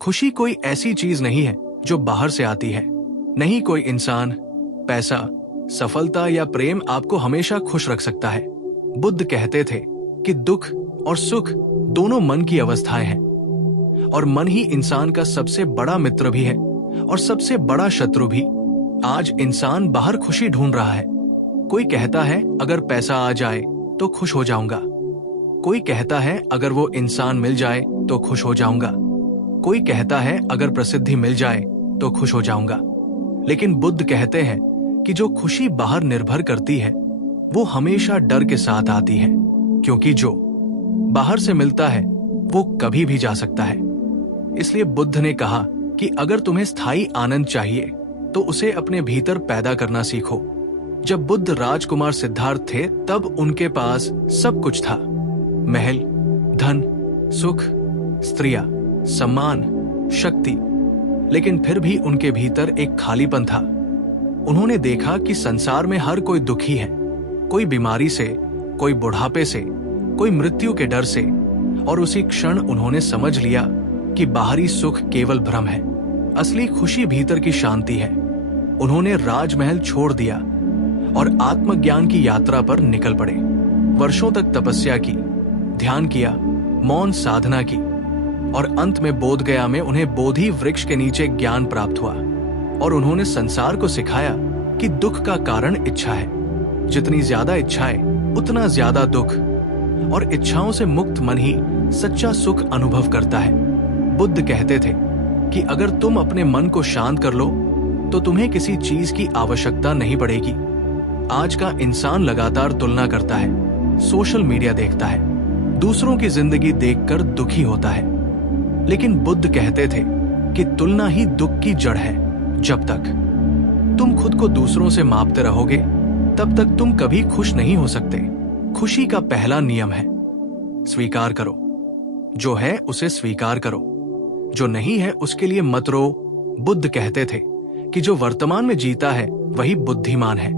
खुशी कोई ऐसी चीज नहीं है जो बाहर से आती है। नहीं कोई इंसान, पैसा, सफलता या प्रेम आपको हमेशा खुश रख सकता है। बुद्ध कहते थे कि दुख और सुख दोनों मन की अवस्थाएं हैं और मन ही इंसान का सबसे बड़ा मित्र भी है और सबसे बड़ा शत्रु भी। आज इंसान बाहर खुशी ढूंढ रहा है। कोई कहता है अगर पैसा आ जाए तो खुश हो जाऊंगा। कोई कहता है अगर वो इंसान मिल जाए तो खुश हो जाऊंगा। कोई कहता है अगर प्रसिद्धि मिल जाए तो खुश हो जाऊंगा। लेकिन बुद्ध कहते हैं कि जो खुशी बाहर निर्भर करती है वो हमेशा डर के साथ आती है, क्योंकि जो बाहर से मिलता है वो कभी भी जा सकता है। इसलिए बुद्ध ने कहा कि अगर तुम्हें स्थायी आनंद चाहिए तो उसे अपने भीतर पैदा करना सीखो। जब बुद्ध राजकुमार सिद्धार्थ थे तब उनके पास सब कुछ था, महल, धन, सुख, स्त्रियां, सम्मान, शक्ति, लेकिन फिर भी उनके भीतर एक खालीपन था। उन्होंने देखा कि संसार में हर कोई दुखी है, कोई बीमारी से, कोई बुढ़ापे से, कोई मृत्यु के डर से, और उसी क्षण उन्होंने समझ लिया कि बाहरी सुख केवल भ्रम है, असली खुशी भीतर की शांति है। उन्होंने राजमहल छोड़ दिया और आत्मज्ञान की यात्रा पर निकल पड़े। वर्षों तक तपस्या की, ध्यान किया, मौन साधना की, और अंत में बोधगया में उन्हें बोधि वृक्ष के नीचे ज्ञान प्राप्त हुआ। और उन्होंने संसार को सिखाया कि दुख का कारण इच्छा है। जितनी ज्यादा इच्छाएं उतना ज्यादा दुख, और इच्छाओं से मुक्त मन ही सच्चा सुख अनुभव करता है। बुद्ध कहते थे कि अगर तुम अपने मन को शांत कर लो तो तुम्हें किसी चीज की आवश्यकता नहीं पड़ेगी। आज का इंसान लगातार तुलना करता है, सोशल मीडिया देखता है, दूसरों की जिंदगी देखकर दुखी होता है। लेकिन बुद्ध कहते थे कि तुलना ही दुख की जड़ है। जब तक तुम खुद को दूसरों से मापते रहोगे तब तक तुम कभी खुश नहीं हो सकते। खुशी का पहला नियम है स्वीकार करो। जो है उसे स्वीकार करो, जो नहीं है उसके लिए मत रो। बुद्ध कहते थे कि जो वर्तमान में जीता है वही बुद्धिमान है।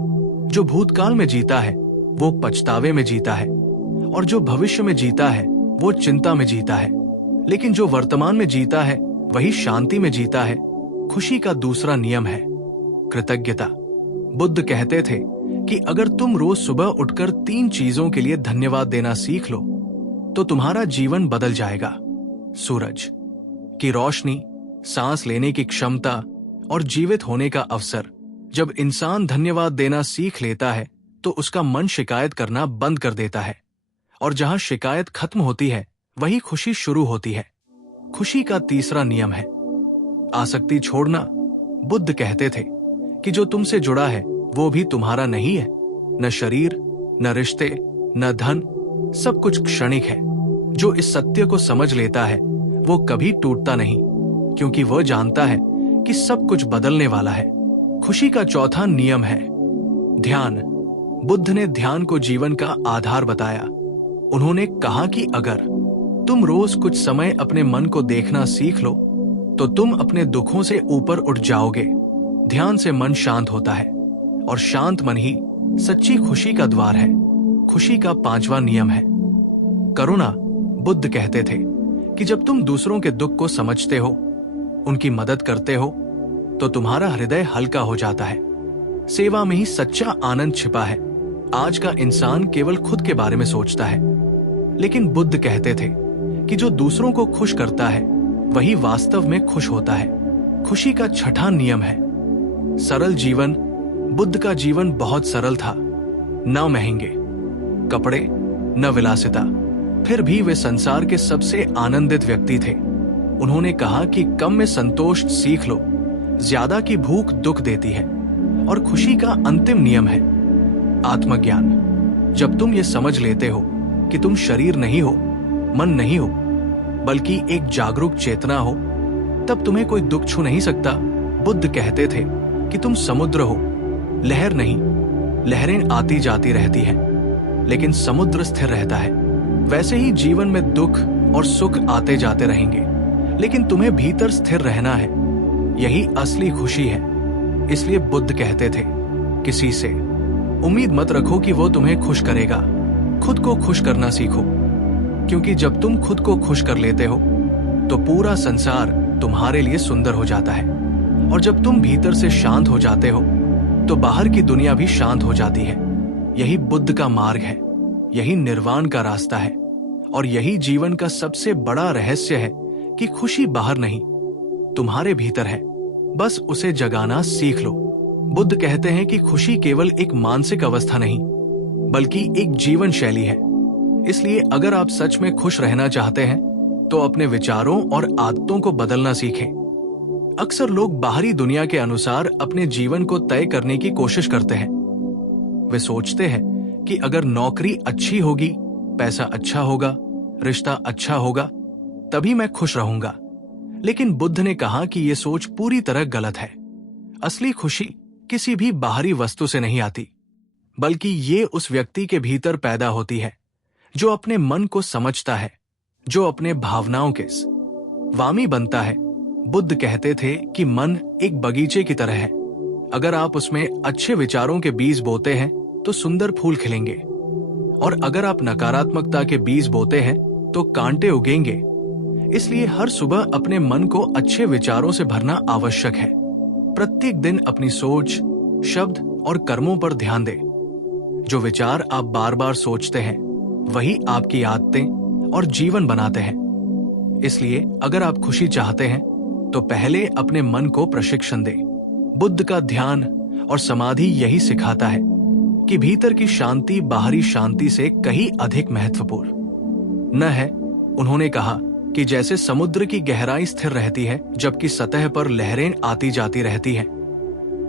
जो भूतकाल में जीता है वो पछतावे में जीता है, और जो भविष्य में जीता है वो चिंता में जीता है। लेकिन जो वर्तमान में जीता है वही शांति में जीता है। खुशी का दूसरा नियम है कृतज्ञता। बुद्ध कहते थे कि अगर तुम रोज सुबह उठकर 3 चीजों के लिए धन्यवाद देना सीख लो तो तुम्हारा जीवन बदल जाएगा। सूरज की रोशनी, सांस लेने की क्षमता और जीवित होने का अवसर। जब इंसान धन्यवाद देना सीख लेता है तो उसका मन शिकायत करना बंद कर देता है, और जहां शिकायत खत्म होती है वही खुशी शुरू होती है। खुशी का तीसरा नियम है आसक्ति छोड़ना। बुद्ध कहते थे कि जो तुमसे जुड़ा है वो भी तुम्हारा नहीं है। न शरीर, न रिश्ते, न धन, सब कुछ क्षणिक है। जो इस सत्य को समझ लेता है वो कभी टूटता नहीं, क्योंकि वह जानता है कि सब कुछ बदलने वाला है। खुशी का चौथा नियम है ध्यान। बुद्ध ने ध्यान को जीवन का आधार बताया। उन्होंने कहा कि अगर तुम रोज कुछ समय अपने मन को देखना सीख लो तो तुम अपने दुखों से ऊपर उठ जाओगे। ध्यान से मन शांत होता है, और शांत मन ही सच्ची खुशी का द्वार है। खुशी का 5वां नियम है करुणा। बुद्ध कहते थे कि जब तुम दूसरों के दुख को समझते हो, उनकी मदद करते हो, तो तुम्हारा हृदय हल्का हो जाता है। सेवा में ही सच्चा आनंद छिपा है। आज का इंसान केवल खुद के बारे में सोचता है, लेकिन बुद्ध कहते थे कि जो दूसरों को खुश करता है वही वास्तव में खुश होता है। खुशी का 6वां नियम है सरल जीवन। बुद्ध का जीवन बहुत सरल था, न महंगे कपड़े, न विलासिता, फिर भी वे संसार के सबसे आनंदित व्यक्ति थे। उन्होंने कहा कि कम में संतोष सीख लो, ज्यादा की भूख दुख देती है। और खुशी का अंतिम नियम है आत्मज्ञान। जब तुम ये समझ लेते हो कि तुम शरीर नहीं हो, मन नहीं हो, बल्कि एक जागरूक चेतना हो, तब तुम्हें कोई दुख छू नहीं सकता। बुद्ध कहते थे कि तुम समुद्र हो, लहर नहीं। लहरें आती जाती रहती हैं, लेकिन समुद्र स्थिर रहता है। वैसे ही जीवन में दुख और सुख आते जाते रहेंगे, लेकिन तुम्हें भीतर स्थिर रहना है। यही असली खुशी है। इसलिए बुद्ध कहते थे किसी से उम्मीद मत रखो कि वो तुम्हें खुश करेगा। खुद को खुश करना सीखो, क्योंकि जब तुम खुद को खुश कर लेते हो तो पूरा संसार तुम्हारे लिए सुंदर हो जाता है। और जब तुम भीतर से शांत हो जाते हो तो बाहर की दुनिया भी शांत हो जाती है। यही बुद्ध का मार्ग है, यही निर्वाण का रास्ता है, और यही जीवन का सबसे बड़ा रहस्य है कि खुशी बाहर नहीं, तुम्हारे भीतर है। बस उसे जगाना सीख लो। बुद्ध कहते हैं कि खुशी केवल एक मानसिक अवस्था नहीं, बल्कि एक जीवन शैली है। इसलिए अगर आप सच में खुश रहना चाहते हैं तो अपने विचारों और आदतों को बदलना सीखें। अक्सर लोग बाहरी दुनिया के अनुसार अपने जीवन को तय करने की कोशिश करते हैं। वे सोचते हैं कि अगर नौकरी अच्छी होगी, पैसा अच्छा होगा, रिश्ता अच्छा होगा, तभी मैं खुश रहूंगा। लेकिन बुद्ध ने कहा कि यह सोच पूरी तरह गलत है। असली खुशी किसी भी बाहरी वस्तु से नहीं आती, बल्कि ये उस व्यक्ति के भीतर पैदा होती है जो अपने मन को समझता है, जो अपने भावनाओं के स्वामी बनता है। बुद्ध कहते थे कि मन एक बगीचे की तरह है। अगर आप उसमें अच्छे विचारों के बीज बोते हैं तो सुंदर फूल खिलेंगे, और अगर आप नकारात्मकता के बीज बोते हैं तो कांटे उगेंगे। इसलिए हर सुबह अपने मन को अच्छे विचारों से भरना आवश्यक है। प्रत्येक दिन अपनी सोच, शब्द और कर्मों पर ध्यान दें। जो विचार आप बार बार सोचते हैं वही आपकी आदतें और जीवन बनाते हैं। इसलिए अगर आप खुशी चाहते हैं तो पहले अपने मन को प्रशिक्षण दें। बुद्ध का ध्यान और समाधि यही सिखाता है कि भीतर की शांति बाहरी शांति से कहीं अधिक महत्वपूर्ण न है। उन्होंने कहा कि जैसे समुद्र की गहराई स्थिर रहती है जबकि सतह पर लहरें आती जाती रहती हैं,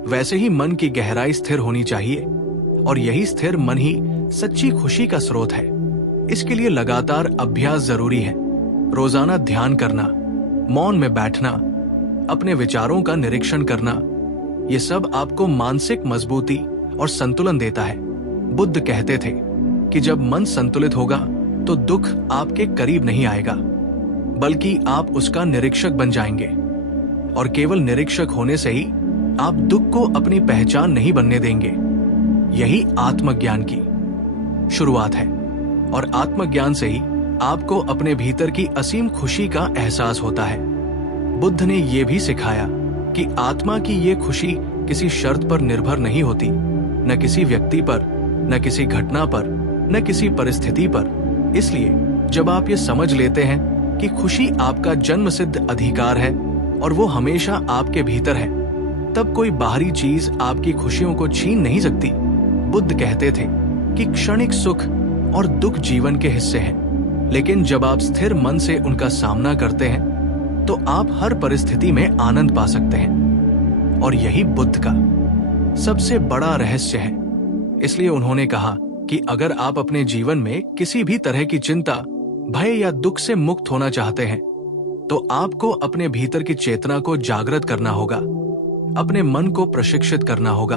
वैसे ही मन की गहराई स्थिर होनी चाहिए, और यही स्थिर मन ही सच्ची खुशी का स्रोत है। इसके लिए लगातार अभ्यास जरूरी है। रोजाना ध्यान करना, मौन में बैठना, अपने विचारों का निरीक्षण करना, ये सब आपको मानसिक मजबूती और संतुलन देता है। बुद्ध कहते थे कि जब मन संतुलित होगा तो दुख आपके करीब नहीं आएगा, बल्कि आप उसका निरीक्षक बन जाएंगे। और केवल निरीक्षक होने से ही आप दुख को अपनी पहचान नहीं बनने देंगे। यही आत्मज्ञान की शुरुआत है, और आत्मज्ञान से ही आपको अपने भीतर की असीम खुशी का एहसास होता है। बुद्ध ने यह भी सिखाया कि आत्मा की ये खुशी किसी शर्त पर निर्भर नहीं होती, न किसी व्यक्ति पर, न किसी घटना पर, न किसी परिस्थिति पर। इसलिए जब आप ये समझ लेते हैं कि खुशी आपका जन्मसिद्ध अधिकार है और वो हमेशा आपके भीतर है, तब कोई बाहरी चीज आपकी खुशियों को छीन नहीं सकती। बुद्ध कहते थे कि क्षणिक सुख और दुख जीवन के हिस्से हैं, लेकिन जब आप स्थिर मन से उनका सामना करते हैं तो आप हर परिस्थिति में आनंद पा सकते हैं। और यही बुद्ध का सबसे बड़ा रहस्य है। इसलिए उन्होंने कहा कि अगर आप अपने जीवन में किसी भी तरह की चिंता, भय या दुख से मुक्त होना चाहते हैं तो आपको अपने भीतर की चेतना को जागृत करना होगा, अपने मन को प्रशिक्षित करना होगा,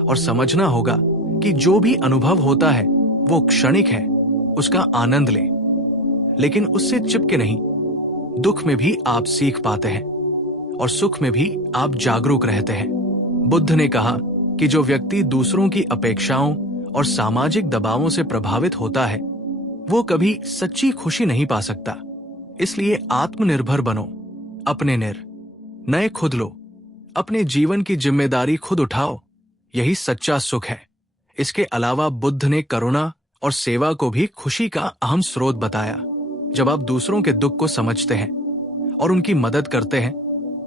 और समझना होगा कि जो भी अनुभव होता है वो क्षणिक है, उसका आनंद लें, लेकिन उससे चिपके नहीं। दुख में भी आप सीख पाते हैं और सुख में भी आप जागरूक रहते हैं। बुद्ध ने कहा कि जो व्यक्ति दूसरों की अपेक्षाओं और सामाजिक दबावों से प्रभावित होता है वो कभी सच्ची खुशी नहीं पा सकता। इसलिए आत्मनिर्भर बनो, अपने निर्णय खुद लो, अपने जीवन की जिम्मेदारी खुद उठाओ। यही सच्चा सुख है। इसके अलावा बुद्ध ने करुणा और सेवा को भी खुशी का अहम स्रोत बताया। जब आप दूसरों के दुख को समझते हैं और उनकी मदद करते हैं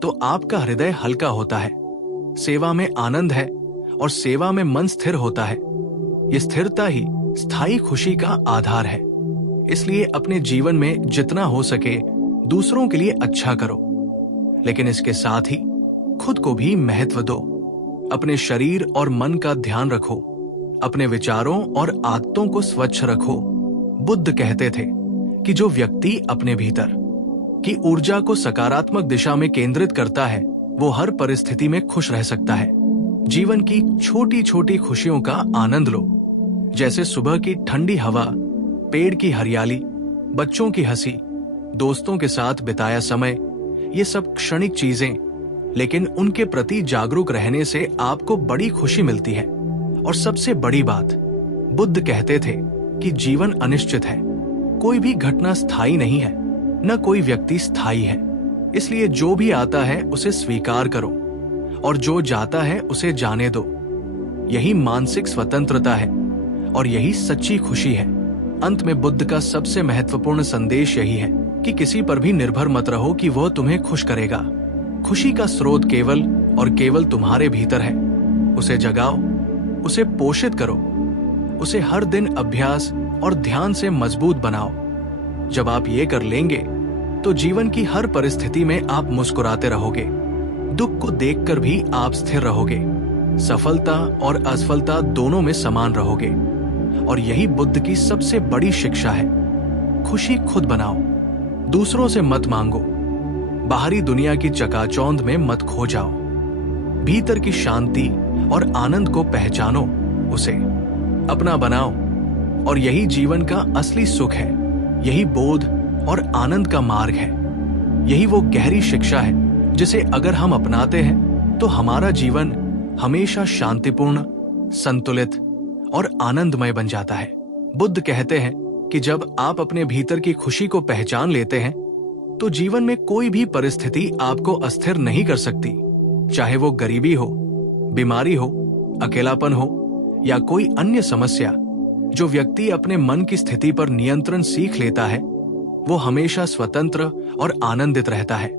तो आपका हृदय हल्का होता है। सेवा में आनंद है और सेवा में मन स्थिर होता है। ये स्थिरता ही स्थायी खुशी का आधार है। इसलिए अपने जीवन में जितना हो सके दूसरों के लिए अच्छा करो, लेकिन इसके साथ ही खुद को भी महत्व दो। अपने शरीर और मन का ध्यान रखो, अपने विचारों और आदतों को स्वच्छ रखो। बुद्ध कहते थे कि जो व्यक्ति अपने भीतर की ऊर्जा को सकारात्मक दिशा में केंद्रित करता है वो हर परिस्थिति में खुश रह सकता है। जीवन की छोटी छोटी खुशियों का आनंद लो, जैसे सुबह की ठंडी हवा, पेड़ की हरियाली, बच्चों की हंसी, दोस्तों के साथ बिताया समय। ये सब क्षणिक चीजें, लेकिन उनके प्रति जागरूक रहने से आपको बड़ी खुशी मिलती है। और सबसे बड़ी बात, बुद्ध कहते थे कि जीवन अनिश्चित है। कोई भी घटना स्थायी नहीं है, न कोई व्यक्ति स्थायी है। इसलिए जो भी आता है उसे स्वीकार करो और जो जाता है उसे जाने दो। यही मानसिक स्वतंत्रता है और यही सच्ची खुशी है। अंत में बुद्ध का सबसे महत्वपूर्ण संदेश यही है कि किसी पर भी निर्भर मत रहो कि वह तुम्हें खुश करेगा। खुशी का स्रोत केवल और केवल तुम्हारे भीतर है। उसे जगाओ, उसे पोषित करो, उसे हर दिन अभ्यास और ध्यान से मजबूत बनाओ। जब आप ये कर लेंगे तो जीवन की हर परिस्थिति में आप मुस्कुराते रहोगे। दुख को देखकर भी आप स्थिर रहोगे। सफलता और असफलता दोनों में समान रहोगे। और यही बुद्ध की सबसे बड़ी शिक्षा है। खुशी खुद बनाओ, दूसरों से मत मांगो। बाहरी दुनिया की चकाचौंध में मत खो जाओ। भीतर की शांति और आनंद को पहचानो, उसे अपना बनाओ। और यही जीवन का असली सुख है। यही बोध और आनंद का मार्ग है। यही वो गहरी शिक्षा है जिसे अगर हम अपनाते हैं तो हमारा जीवन हमेशा शांतिपूर्ण, संतुलित और आनंदमय बन जाता है। बुद्ध कहते हैं कि जब आप अपने भीतर की खुशी को पहचान लेते हैं तो जीवन में कोई भी परिस्थिति आपको अस्थिर नहीं कर सकती। चाहे वो गरीबी हो, बीमारी हो, अकेलापन हो या कोई अन्य समस्या। जो व्यक्ति अपने मन की स्थिति पर नियंत्रण सीख लेता है वो हमेशा स्वतंत्र और आनंदित रहता है।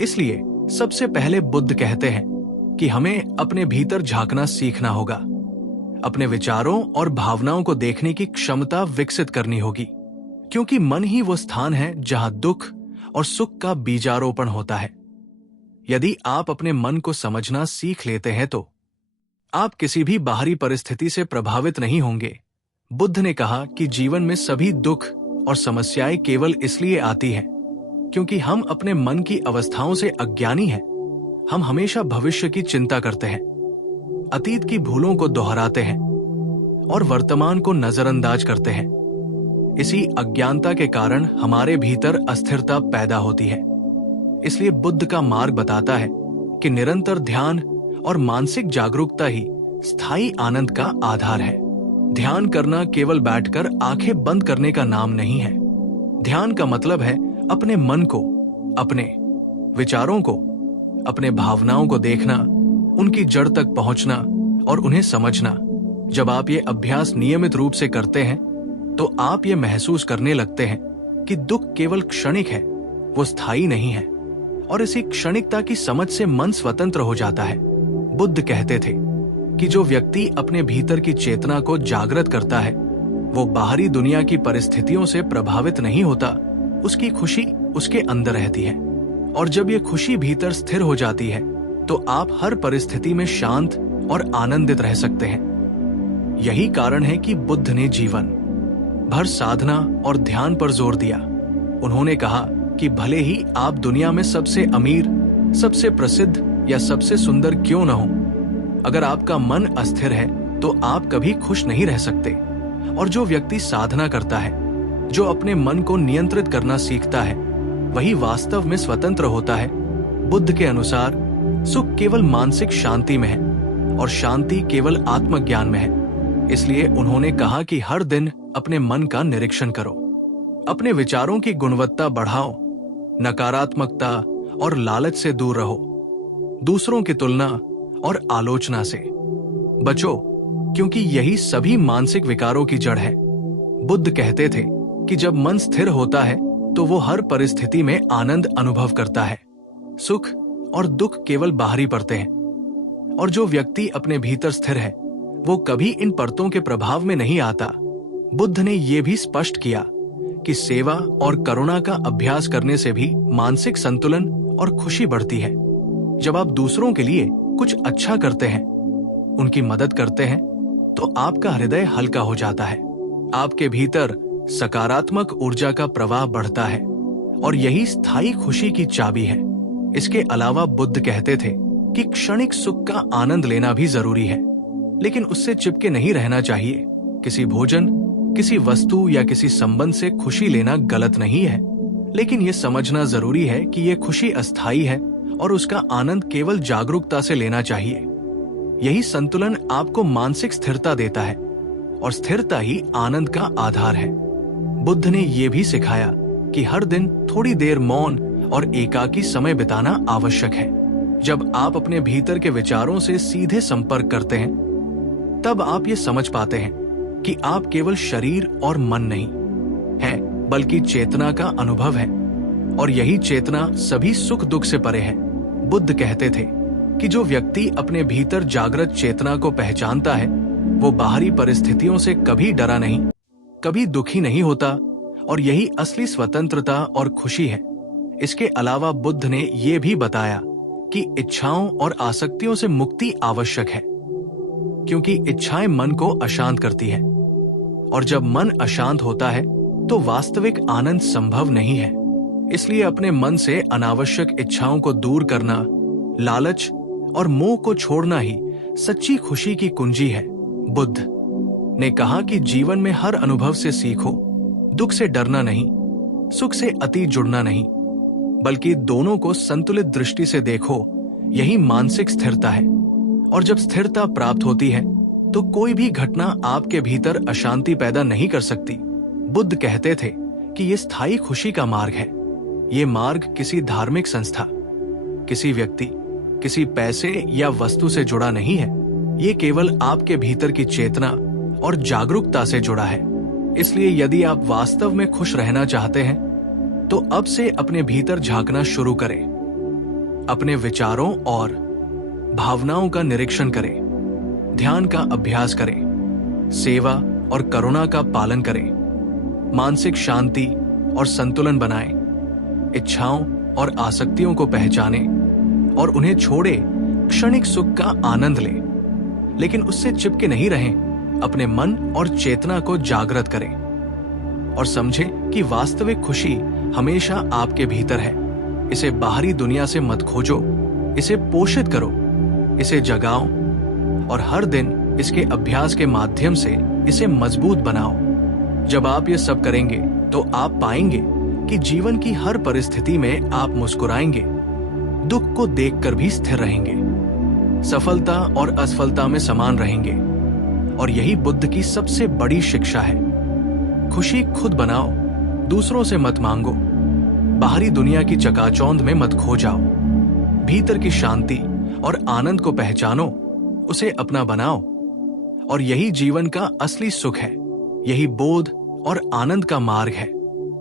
इसलिए सबसे पहले बुद्ध कहते हैं कि हमें अपने भीतर झांकना सीखना होगा। अपने विचारों और भावनाओं को देखने की क्षमता विकसित करनी होगी, क्योंकि मन ही वो स्थान है जहां दुख और सुख का बीजारोपण होता है। यदि आप अपने मन को समझना सीख लेते हैं तो आप किसी भी बाहरी परिस्थिति से प्रभावित नहीं होंगे। बुद्ध ने कहा कि जीवन में सभी दुख और समस्याएं केवल इसलिए आती हैं क्योंकि हम अपने मन की अवस्थाओं से अज्ञानी हैं। हम हमेशा भविष्य की चिंता करते हैं, अतीत की भूलों को दोहराते हैं और वर्तमान को नजरअंदाज करते हैं। इसी अज्ञानता के कारण हमारे भीतर अस्थिरता पैदा होती है। इसलिए बुद्ध का मार्ग बताता है कि निरंतर ध्यान और मानसिक जागरूकता ही स्थायी आनंद का आधार है। ध्यान करना केवल बैठकर आंखें बंद करने का नाम नहीं है। ध्यान का मतलब है अपने मन को, अपने विचारों को, अपने भावनाओं को देखना, उनकी जड़ तक पहुंचना और उन्हें समझना। जब आप ये अभ्यास नियमित रूप से करते हैं तो आप ये महसूस करने लगते हैं कि दुख केवल क्षणिक है, वो स्थायी नहीं है। और इसी क्षणिकता की समझ से मन स्वतंत्र हो जाता है। बुद्ध कहते थे कि जो व्यक्ति अपने भीतर की चेतना को जागृत करता है वो बाहरी दुनिया की परिस्थितियों से प्रभावित नहीं होता। उसकी खुशी उसके अंदर रहती है और जब ये खुशी भीतर स्थिर हो जाती है तो आप हर परिस्थिति में शांत और आनंदित रह सकते हैं। यही कारण है कि बुद्ध ने जीवन भर साधना और ध्यान पर जोर दिया। उन्होंने कहा कि भले ही आप दुनिया में सबसे अमीर, सबसे प्रसिद्ध या सबसे सुंदर क्यों न हो, अगर आपका मन अस्थिर है तो आप कभी खुश नहीं रह सकते। और जो व्यक्ति साधना करता है, जो अपने मन को नियंत्रित करना सीखता है, वही वास्तव में स्वतंत्र होता है। बुद्ध के अनुसार सुख केवल मानसिक शांति में है और शांति केवल आत्मज्ञान में है। इसलिए उन्होंने कहा कि हर दिन अपने मन का निरीक्षण करो, अपने विचारों की गुणवत्ता बढ़ाओ, नकारात्मकता और लालच से दूर रहो, दूसरों की तुलना और आलोचना से बचो, क्योंकि यही सभी मानसिक विकारों की जड़ है। बुद्ध कहते थे कि जब मन स्थिर होता है तो वो हर परिस्थिति में आनंद अनुभव करता है। सुख और दुख केवल बाहरी परतें हैं और जो व्यक्ति अपने भीतर स्थिर है वो कभी इन परतों के प्रभाव में नहीं आता। बुद्ध ने यह भी स्पष्ट किया कि सेवा और करुणा का अभ्यास करने से भी मानसिक संतुलन और खुशी बढ़ती है। जब आप दूसरों के लिए कुछ अच्छा करते हैं, उनकी मदद करते हैं, तो आपका हृदय हल्का हो जाता है। आपके भीतर सकारात्मक ऊर्जा का प्रवाह बढ़ता है और यही स्थायी खुशी की चाबी है। इसके अलावा बुद्ध कहते थे कि क्षणिक सुख का आनंद लेना भी जरूरी है, लेकिन उससे चिपके नहीं रहना चाहिए। किसी भोजन, किसी वस्तु या किसी संबंध से खुशी लेना गलत नहीं है, लेकिन यह समझना जरूरी है कि यह खुशी अस्थायी है और उसका आनंद केवल जागरूकता से लेना चाहिए। यही संतुलन आपको मानसिक स्थिरता देता है और स्थिरता ही आनंद का आधार है। बुद्ध ने यह भी सिखाया कि हर दिन थोड़ी देर मौन और एकाकी समय बिताना आवश्यक है। जब आप अपने भीतर के विचारों से सीधे संपर्क करते हैं, तब आप ये समझ पाते हैं कि आप केवल शरीर और मन नहीं है, बल्कि चेतना का अनुभव है, और यही चेतना सभी सुख दुख से परे है। बुद्ध कहते थे कि जो व्यक्ति अपने भीतर जागृत चेतना को पहचानता है, वो बाहरी परिस्थितियों से कभी डरा नहीं, कभी दुखी नहीं होता, और यही असली स्वतंत्रता और खुशी है। इसके अलावा बुद्ध ने ये भी बताया कि इच्छाओं और आसक्तियों से मुक्ति आवश्यक है, क्योंकि इच्छाएं मन को अशांत करती है, और जब मन अशांत होता है तो वास्तविक आनंद संभव नहीं है। इसलिए अपने मन से अनावश्यक इच्छाओं को दूर करना, लालच और मोह को छोड़ना ही सच्ची खुशी की कुंजी है। बुद्ध ने कहा कि जीवन में हर अनुभव से सीखो, दुख से डरना नहीं, सुख से अति जुड़ना नहीं, बल्कि दोनों को संतुलित दृष्टि से देखो। यही मानसिक स्थिरता है, और जब स्थिरता प्राप्त होती है तो कोई भी घटना आपके भीतर अशांति पैदा नहीं कर सकती। बुद्ध कहते थे कि ये स्थायी खुशी का मार्ग है। ये मार्ग किसी धार्मिक संस्था, किसी व्यक्ति, किसी पैसे या वस्तु से जुड़ा नहीं है। ये केवल आपके भीतर की चेतना और जागरूकता से जुड़ा है। इसलिए यदि आप वास्तव में खुश रहना चाहते हैं, तो अब से अपने भीतर झांकना शुरू करें। अपने विचारों और भावनाओं का निरीक्षण करें, ध्यान का अभ्यास करें, सेवा और करुणा का पालन करें, मानसिक शांति और संतुलन बनाएं, इच्छाओं और आसक्तियों को पहचानें और उन्हें छोड़ें, क्षणिक सुख का आनंद लें, लेकिन उससे चिपके नहीं रहें। अपने मन और चेतना को जागृत करें और समझें कि वास्तविक खुशी हमेशा आपके भीतर है। इसे बाहरी दुनिया से मत खोजो, इसे पोषित करो, इसे जगाओ, और हर दिन इसके अभ्यास के माध्यम से इसे मजबूत बनाओ। जब आप ये सब करेंगे तो आप पाएंगे कि जीवन की हर परिस्थिति में आप मुस्कुराएंगे, दुख को देखकर भी स्थिर रहेंगे, सफलता और असफलता में समान रहेंगे। और यही बुद्ध की सबसे बड़ी शिक्षा है। खुशी खुद बनाओ, दूसरों से मत मांगो, बाहरी दुनिया की चकाचौंध में मत खो जाओ। भीतर की शांति और आनंद को पहचानो, उसे अपना बनाओ, और यही जीवन का असली सुख है। यही बोध और आनंद का मार्ग है।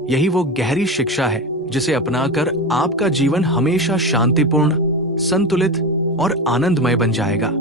यही वो गहरी शिक्षा है जिसे अपनाकर आपका जीवन हमेशा शांतिपूर्ण, संतुलित और आनंदमय बन जाएगा।